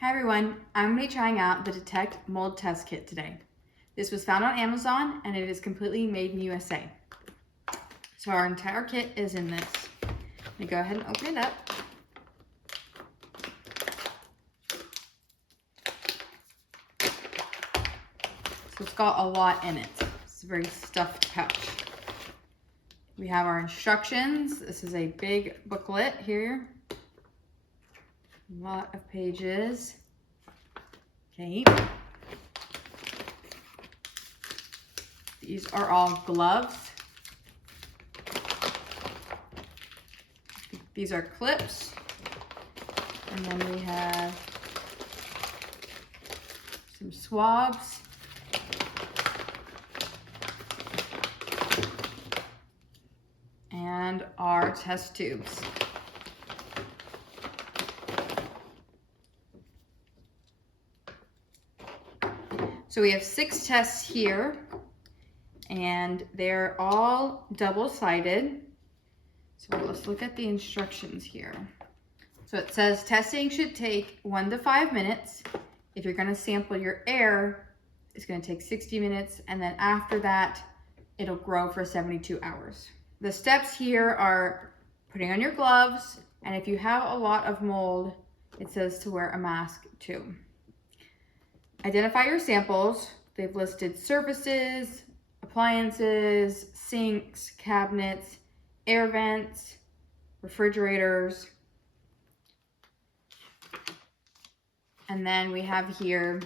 Hi everyone, I'm going to be trying out the Detekt mold test kit today. This was found on Amazon and it is completely made in USA. So our entire kit is in this. Let me go ahead and open it up. So it's got a lot in it. It's a very stuffed pouch. We have our instructions. This is a big booklet here. A lot of pages. Okay. These are all gloves. These are clips. And then we have some swabs. And our test tubes. So we have 6 tests here, and they're all double-sided. So let's look at the instructions here. So it says testing should take 1 to 5 minutes. If you're going to sample your air, it's going to take 60 minutes, and then after that, it'll grow for 72 hours. The steps here are putting on your gloves, and if you have a lot of mold, it says to wear a mask too. Identify your samples. They've listed surfaces, appliances, sinks, cabinets, air vents, refrigerators. And then we have here,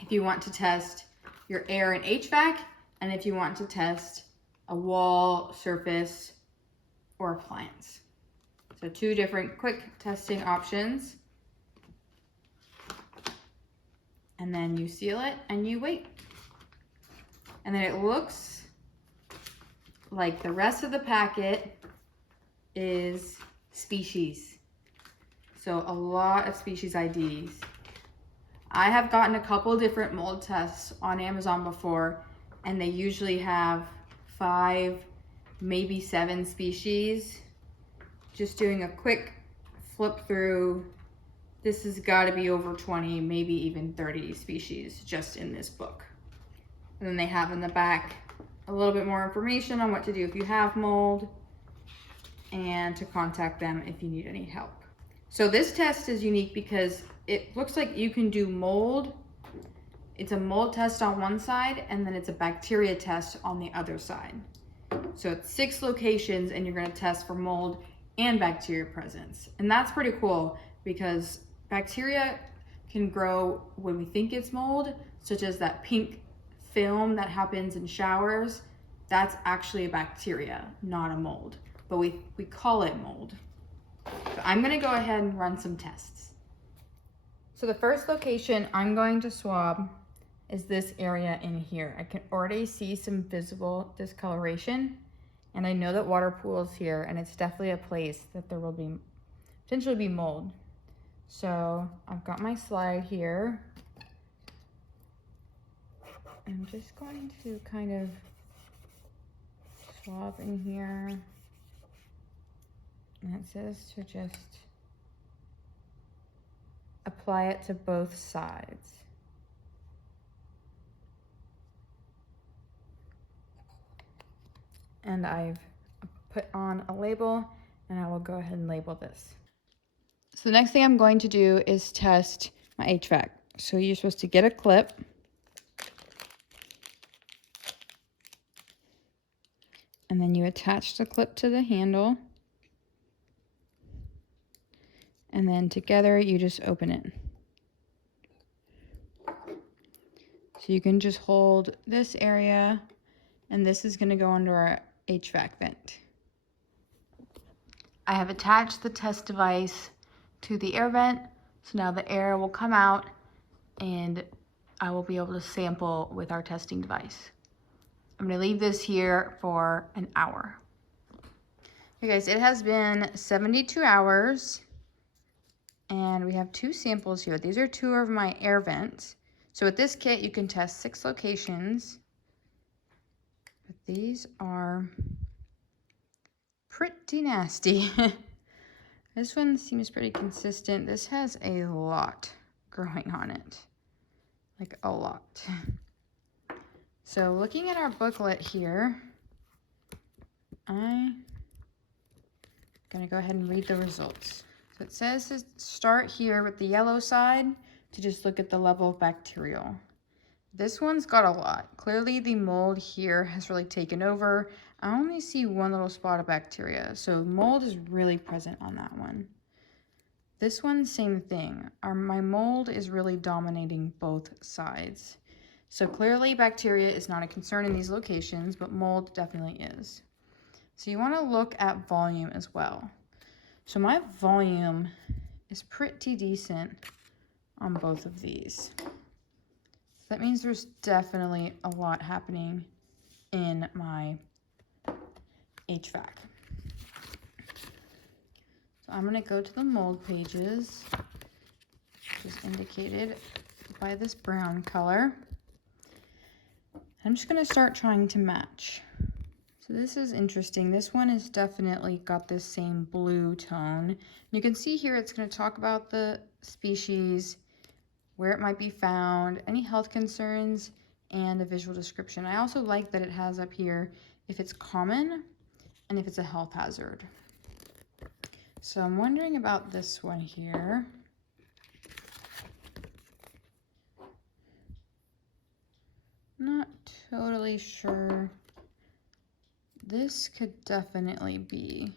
if you want to test your air and HVAC, and if you want to test a wall, surface, or appliance. So 2 different quick testing options. And then you seal it and you wait. And then it looks like the rest of the packet is species. So a lot of species IDs. I have gotten a couple different mold tests on Amazon before, and they usually have 5, maybe 7 species. Just doing a quick flip through, this has got to be over 20, maybe even 30 species just in this book. And then they have in the back a little bit more information on what to do if you have mold and to contact them if you need any help. So this test is unique because it looks like you can do mold. It's a mold test on one side and then it's a bacteria test on the other side. So it's 6 locations and you're going to test for mold and bacteria presence. And that's pretty cool because bacteria can grow when we think it's mold, such as that pink film that happens in showers. That's actually a bacteria, not a mold, but we call it mold. So I'm going to go ahead and run some tests. So the first location I'm going to swab is this area in here. I can already see some visible discoloration, and I know that water pools here, and it's definitely a place that there will be potentially be mold. So I've got my slide here. I'm just going to kind of swab in here. And it says to just apply it to both sides. And I've put on a label, and I will go ahead and label this. So the next thing I'm going to do is test my HVAC. So you're supposed to get a clip. And then you attach the clip to the handle. And then together you just open it. So you can just hold this area, and this is going to go under our HVAC vent. I have attached the test device to the air vent, so now the air will come out and I will be able to sample with our testing device. I'm going to leave this here for an hour. Okay guys, it has been 72 hours and we have 2 samples here. These are 2 of my air vents. So with this kit you can test 6 locations, but these are pretty nasty. This one seems pretty consistent. This has a lot growing on it, like a lot. So looking at our booklet here, I'm gonna go ahead and read the results. So it says to start here with the yellow side to just look at the level of bacterial. This one's got a lot. Clearly the mold here has really taken over. I only see one little spot of bacteria, so mold is really present on that one. This one, same thing. My mold is really dominating both sides. So clearly bacteria is not a concern in these locations, but mold definitely is. So you want to look at volume as well. So my volume is pretty decent on both of these. So that means there's definitely a lot happening in my HVAC. So I'm going to go to the mold pages, which is indicated by this brown color. I'm just going to start trying to match. So this is interesting. This one has definitely got this same blue tone. You can see here it's going to talk about the species, where it might be found, any health concerns, and a visual description. I also like that it has up here if it's common and if it's a health hazard. So I'm wondering about this one here. Not totally sure. This could definitely be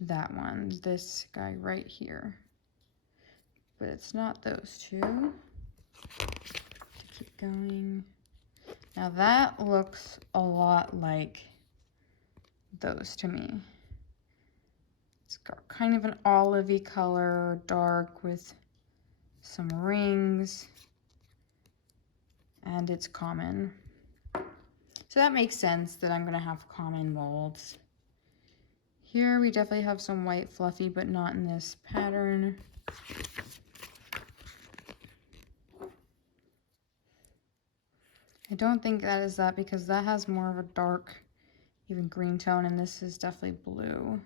that one, this guy right here. But it's not those two. Keep going. Now that looks a lot like those to me. It's got kind of an olivey color, dark with some rings, and it's common. So that makes sense that I'm going to have common molds. Here we definitely have some white fluffy, but not in this pattern. I don't think that is that because that has more of a dark, even green tone, and this is definitely blue.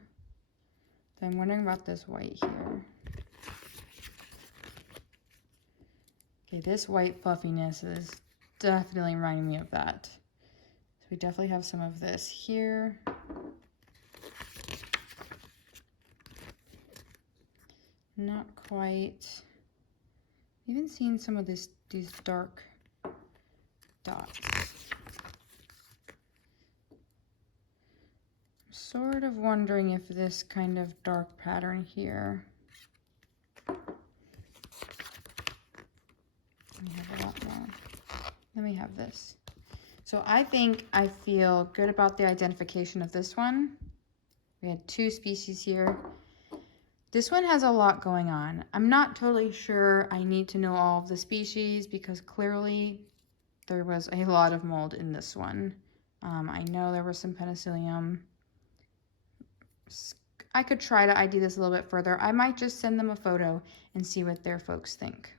So I'm wondering about this white here. Okay, this white fluffiness is definitely reminding me of that. So we definitely have some of this here. Not quite. Even seeing some of these dark dots. I'm sort of wondering if this kind of dark pattern here. We have a lot more. Then we have this. So I think I feel good about the identification of this one. We had two species here. This one has a lot going on. I'm not totally sure I need to know all of the species because clearly there was a lot of mold in this one. I know there was some penicillium. I could try to ID this a little bit further. I might just send them a photo and see what their folks think.